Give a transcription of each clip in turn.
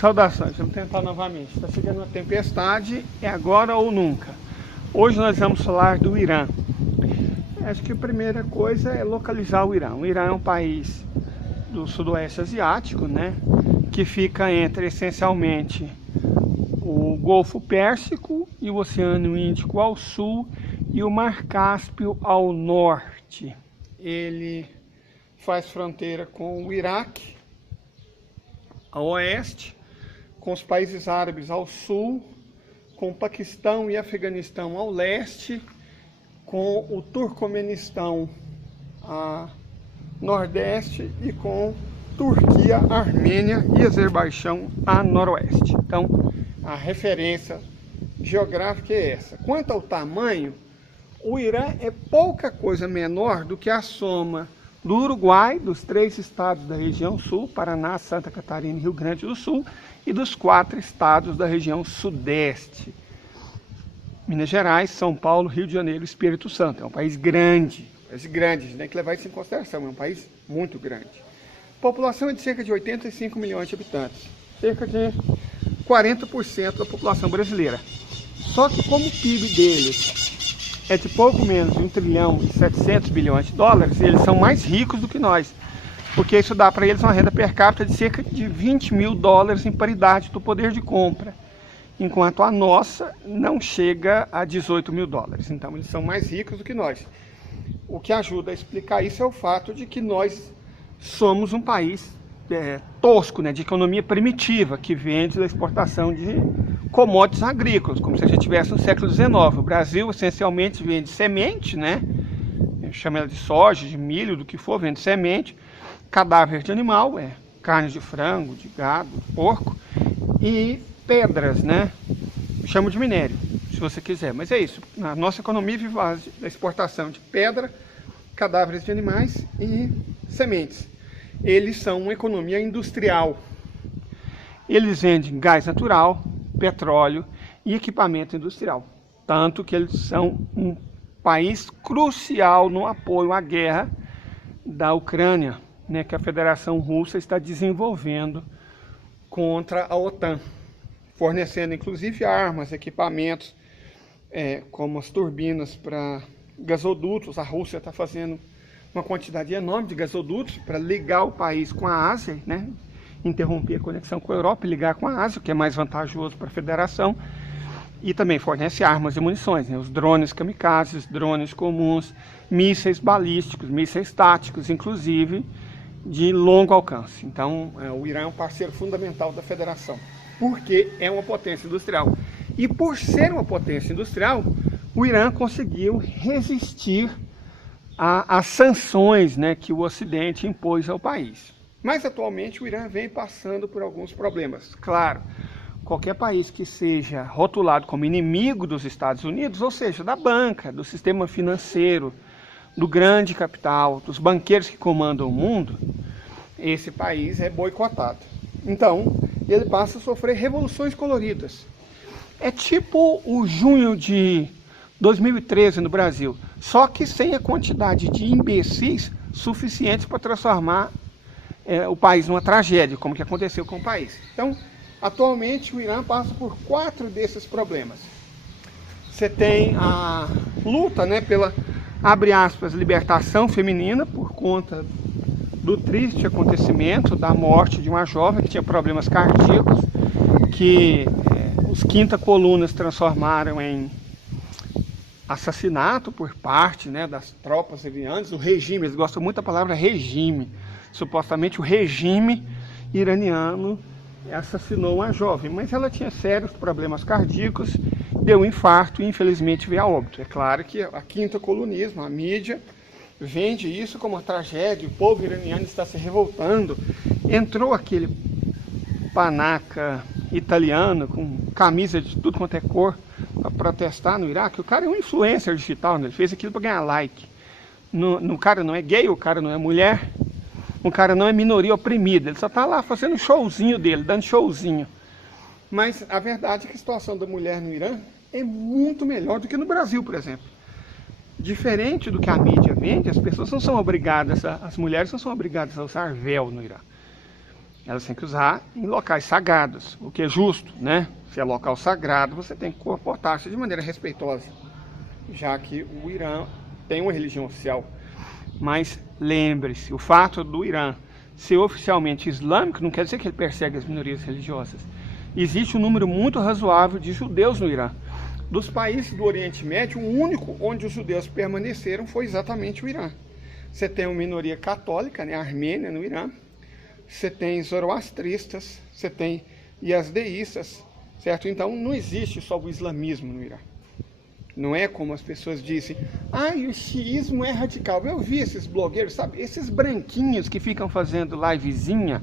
Saudações, vamos tentar novamente. Está chegando uma tempestade, é agora ou nunca. Hoje nós vamos falar do Irã. Acho que a primeira coisa é localizar o Irã. O Irã é um país do sudoeste asiático, né? Que fica entre essencialmente o Golfo Pérsico e o Oceano Índico ao sul e o Mar Cáspio ao norte. Ele faz fronteira com o Iraque ao oeste, com os países árabes ao sul, com o Paquistão e Afeganistão ao leste, com o Turcomenistão a nordeste e com Turquia, Armênia e Azerbaijão a noroeste. Então, a referência geográfica é essa. Quanto ao tamanho, o Irã é pouca coisa menor do que a soma do Uruguai, dos 3 estados da região sul, Paraná, Santa Catarina e Rio Grande do Sul, e dos 4 estados da região sudeste, Minas Gerais, São Paulo, Rio de Janeiro e Espírito Santo. É um país grande, a gente tem que levar isso em consideração, é um país muito grande. A população é de cerca de 85 milhões de habitantes, cerca de 40% da população brasileira. Só que como o PIB deles é de pouco menos de 1 trilhão e 700 bilhões de dólares, eles são mais ricos do que nós, porque isso dá para eles uma renda per capita de cerca de 20 mil dólares em paridade do poder de compra, enquanto a nossa não chega a 18 mil dólares. Então eles são mais ricos do que nós. O que ajuda a explicar isso é o fato de que nós somos um país tosco, né, de economia primitiva, que vende da exportação de commodities agrícolas, como se a gente tivesse no século XIX. O Brasil essencialmente vende semente, né, chama ela de soja, de milho, do que for, vende semente, cadáver de animal, carne de frango, de gado, de porco, e pedras, né, chamo de minério, se você quiser, mas é isso. A nossa economia vive da exportação de pedra, cadáveres de animais e sementes. Eles são uma economia industrial. Eles vendem gás natural, petróleo e equipamento industrial. Tanto que eles são um país crucial no apoio à guerra da Ucrânia, né, que a Federação Russa está desenvolvendo contra a OTAN, fornecendo inclusive armas, equipamentos, como as turbinas para gasodutos. A Rússia está fazendo uma quantidade enorme de gasodutos para ligar o país com a Ásia, né? Interromper a conexão com a Europa e ligar com a Ásia, o que é mais vantajoso para a Federação, e também fornece armas e munições, né? Os drones kamikazes, drones comuns, mísseis balísticos, mísseis táticos, inclusive de longo alcance. Então, o Irã é um parceiro fundamental da Federação, porque é uma potência industrial. E por ser uma potência industrial, o Irã conseguiu resistir às sanções, né, que o Ocidente impôs ao país. Mas atualmente o Irã vem passando por alguns problemas. Claro, qualquer país que seja rotulado como inimigo dos Estados Unidos, ou seja, da banca, do sistema financeiro, do grande capital, dos banqueiros que comandam o mundo, esse país é boicotado. Então, ele passa a sofrer revoluções coloridas. É tipo o junho de 2013 no Brasil, só que sem a quantidade de imbecis suficientes para transformar o país numa tragédia, como que aconteceu com o país. Então, atualmente o Irã passa por 4 desses problemas. Você tem a luta, né, pela, abre aspas, libertação feminina, por conta do triste acontecimento da morte de uma jovem que tinha problemas cardíacos, que os quinta colunas transformaram em assassinato por parte, né, das tropas iranianas, o regime, eles gostam muito da palavra regime. Supostamente o regime iraniano assassinou uma jovem, mas ela tinha sérios problemas cardíacos, deu um infarto e infelizmente veio a óbito. É claro que a quinta colunismo, a mídia, vende isso como uma tragédia, o povo iraniano está se revoltando. Entrou aquele panaca italiano com camisa de tudo quanto é cor para protestar no Iraque. O cara é um influencer digital, né? Ele fez aquilo para ganhar like. O cara não é gay, o cara não é mulher, o cara não é minoria oprimida, ele só está lá fazendo showzinho dele, dando showzinho. Mas a verdade é que a situação da mulher no Irã é muito melhor do que no Brasil, por exemplo. Diferente do que a mídia vende, as pessoas não são obrigadas, as mulheres não são obrigadas a usar véu no Irã. Elas têm que usar em locais sagrados, o que é justo, né? Se é local sagrado, você tem que comportar-se de maneira respeitosa, já que o Irã tem uma religião oficial. Mas lembre-se, o fato do Irã ser oficialmente islâmico não quer dizer que ele persegue as minorias religiosas. Existe um número muito razoável de judeus no Irã. Dos países do Oriente Médio, o único onde os judeus permaneceram foi exatamente o Irã. Você tem uma minoria católica, né, a Armênia no Irã. Você tem zoroastristas, você tem yazdeístas, certo? Então não existe só o islamismo no Irã. Não é como as pessoas dizem, o xiismo é radical. Eu vi esses blogueiros, sabe? Esses branquinhos que ficam fazendo livezinha,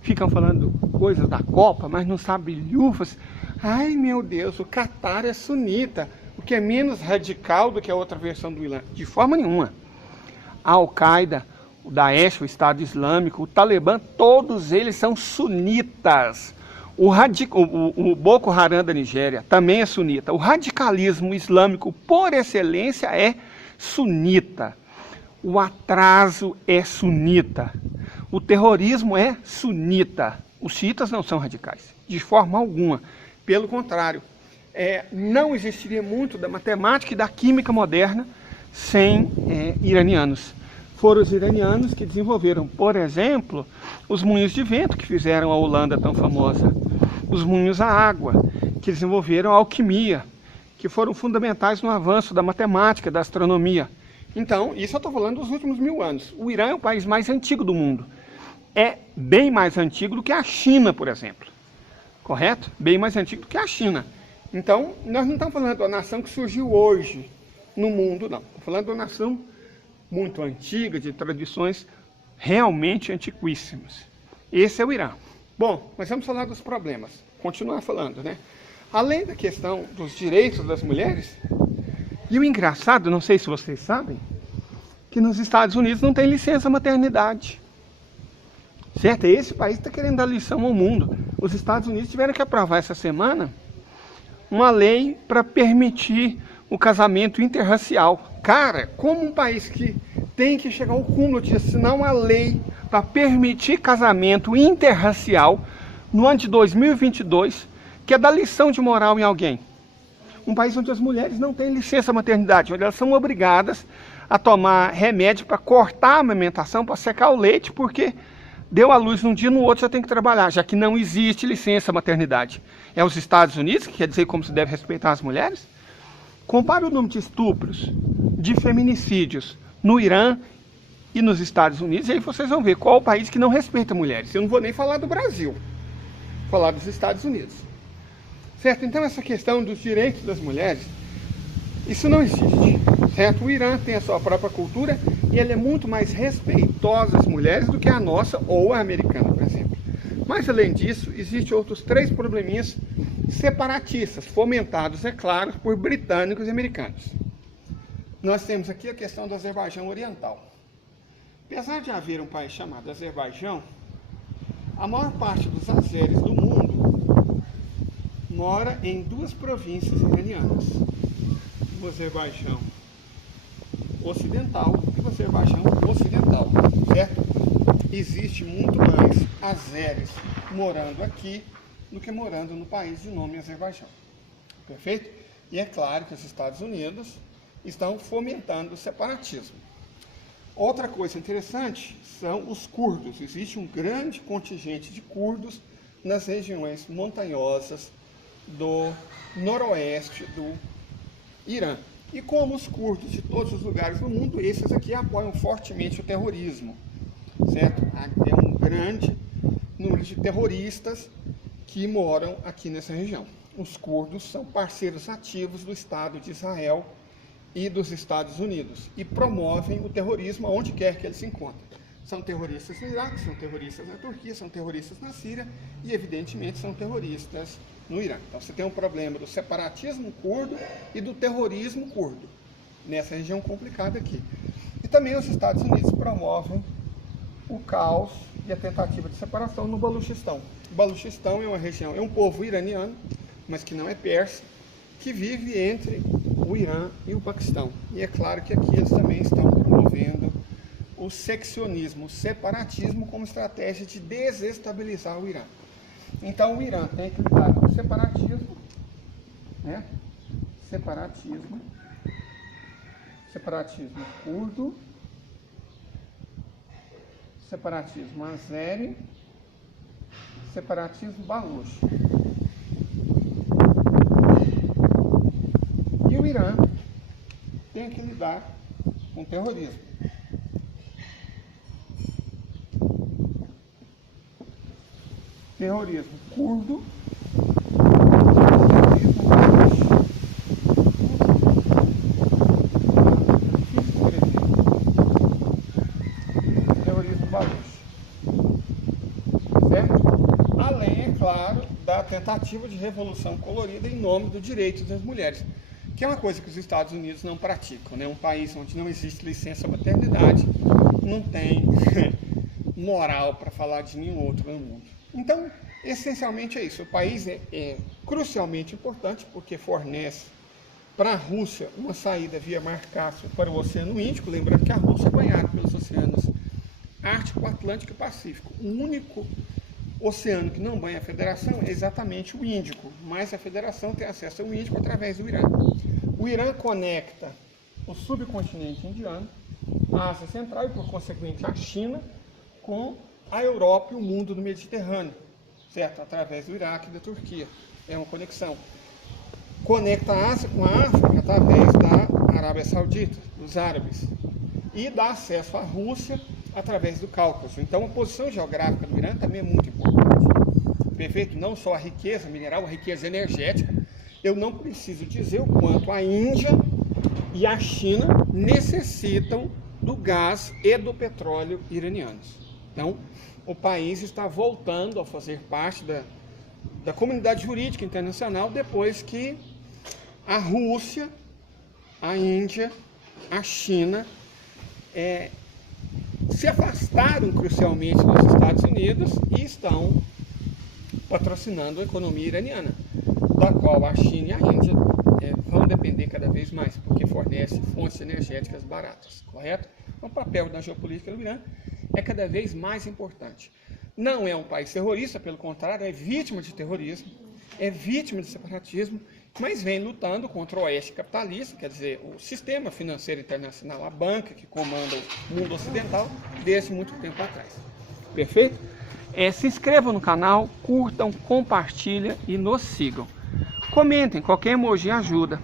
ficam falando coisas da Copa, mas não sabem lufas. Ai meu Deus, o Catar é sunita, o que é menos radical do que a outra versão do Islã. De forma nenhuma. A Al-Qaeda, o Daesh, o Estado Islâmico, o Talibã, todos eles são sunitas. O Boko Haram da Nigéria também é sunita. O radicalismo islâmico, por excelência, é sunita. O atraso é sunita. O terrorismo é sunita. Os xiitas não são radicais, de forma alguma. Pelo contrário, não existiria muito da matemática e da química moderna sem iranianos. Foram os iranianos que desenvolveram, por exemplo, os moinhos de vento que fizeram a Holanda tão famosa. Os moinhos a água, que desenvolveram a alquimia, que foram fundamentais no avanço da matemática, da astronomia. Então, isso eu estou falando dos últimos 1000 anos. O Irã é o país mais antigo do mundo. É bem mais antigo do que a China, por exemplo. Correto? Bem mais antigo do que a China. Então, nós não estamos falando de uma nação que surgiu hoje no mundo, não. Estamos falando de uma nação muito antiga, de tradições realmente antiquíssimas. Esse é o Irã. Bom, mas vamos falar dos problemas. Continuar falando, né? Além da questão dos direitos das mulheres, e o engraçado, não sei se vocês sabem, que nos Estados Unidos não tem licença maternidade. Certo? Esse país está querendo dar lição ao mundo. Os Estados Unidos tiveram que aprovar essa semana uma lei para permitir o casamento interracial. Cara, como um país que tem que chegar ao cúmulo de assinar uma lei para permitir casamento interracial no ano de 2022, que é dar lição de moral em alguém. Um país onde as mulheres não têm licença maternidade, onde elas são obrigadas a tomar remédio para cortar a amamentação, para secar o leite, porque deu à luz num dia, no outro já tem que trabalhar, já que não existe licença maternidade. É os Estados Unidos, que quer dizer como se deve respeitar as mulheres? Compare o número de estupros, de feminicídios no Irã e nos Estados Unidos, e aí vocês vão ver qual o país que não respeita mulheres. Eu não vou nem falar do Brasil, vou falar dos Estados Unidos. Certo? Então essa questão dos direitos das mulheres, isso não existe. Certo? O Irã tem a sua própria cultura e ele é muito mais respeitosa às mulheres do que a nossa ou a americana, por exemplo. Mas além disso, existem outros 3 probleminhas separatistas, fomentados, é claro, por britânicos e americanos. Nós temos aqui a questão do Azerbaijão Oriental. Apesar de haver um país chamado Azerbaijão, a maior parte dos azeres do mundo mora em 2 províncias iranianas. O Azerbaijão Ocidental e o Azerbaijão Ocidental, certo? Existe muito mais azeres morando aqui do que morando no país de nome Azerbaijão. Perfeito? E é claro que os Estados Unidos estão fomentando o separatismo. Outra coisa interessante são os curdos. Existe um grande contingente de curdos nas regiões montanhosas do noroeste do Irã. E como os curdos de todos os lugares do mundo, esses aqui apoiam fortemente o terrorismo. Certo? É um grande número de terroristas que moram aqui nessa região. Os curdos são parceiros ativos do Estado de Israel e dos Estados Unidos e promovem o terrorismo aonde quer que eles se encontrem. São terroristas no Iraque, são terroristas na Turquia, são terroristas na Síria e, evidentemente, são terroristas no Irã. Então, você tem um problema do separatismo curdo e do terrorismo curdo nessa região complicada aqui. E também os Estados Unidos promovem o caos e a tentativa de separação no Baluchistão. O Baluchistão é uma região, é um povo iraniano, mas que não é persa, que vive entre o Irã e o Paquistão. E é claro que aqui eles também estão promovendo o seccionismo, o separatismo como estratégia de desestabilizar o Irã. Então o Irã tem que lidar com o separatismo, né? Separatismo curdo, separatismo azeri, separatismo baluchi. E o Irã tem que lidar com terrorismo. Terrorismo curdo, terrorismo baluchi. Terrorismo baluchi. Certo? Além, é claro, da tentativa de revolução colorida em nome do direito das mulheres, que é uma coisa que os Estados Unidos não praticam, né? Um país onde não existe licença maternidade, não tem moral para falar de nenhum outro no mundo. Então, essencialmente é isso. O país é crucialmente importante porque fornece para a Rússia uma saída via Mar Cáspio para o Oceano Índico, lembrando que a Rússia é banhada pelos oceanos Ártico, Atlântico e Pacífico. O único oceano que não banha a Federação é exatamente o Índico, mas a Federação tem acesso ao Índico através do Irã. O Irã conecta o subcontinente indiano, a Ásia Central e, por conseguinte, a China com a Europa e o mundo do Mediterrâneo, certo? Através do Iraque e da Turquia. É uma conexão. Conecta a Ásia com a África através da Arábia Saudita, dos árabes. E dá acesso à Rússia através do Cáucaso. Então, a posição geográfica do Irã também é muito importante. Perfeito? Não só a riqueza mineral, a riqueza energética. Eu não preciso dizer o quanto a Índia e a China necessitam do gás e do petróleo iranianos. Então, o país está voltando a fazer parte da comunidade jurídica internacional depois que a Rússia, a Índia, a China se afastaram crucialmente dos Estados Unidos e estão patrocinando a economia iraniana, da qual a China e a Índia vão depender cada vez mais, porque fornece fontes energéticas baratas, correto? O papel da geopolítica do Irã é cada vez mais importante. Não é um país terrorista, pelo contrário, é vítima de terrorismo, é vítima de separatismo, mas vem lutando contra o oeste capitalista, quer dizer, o sistema financeiro internacional, a banca que comanda o mundo ocidental desde muito tempo atrás. Perfeito? Se inscrevam no canal, curtam, compartilhem e nos sigam. Comentem, qualquer emoji ajuda.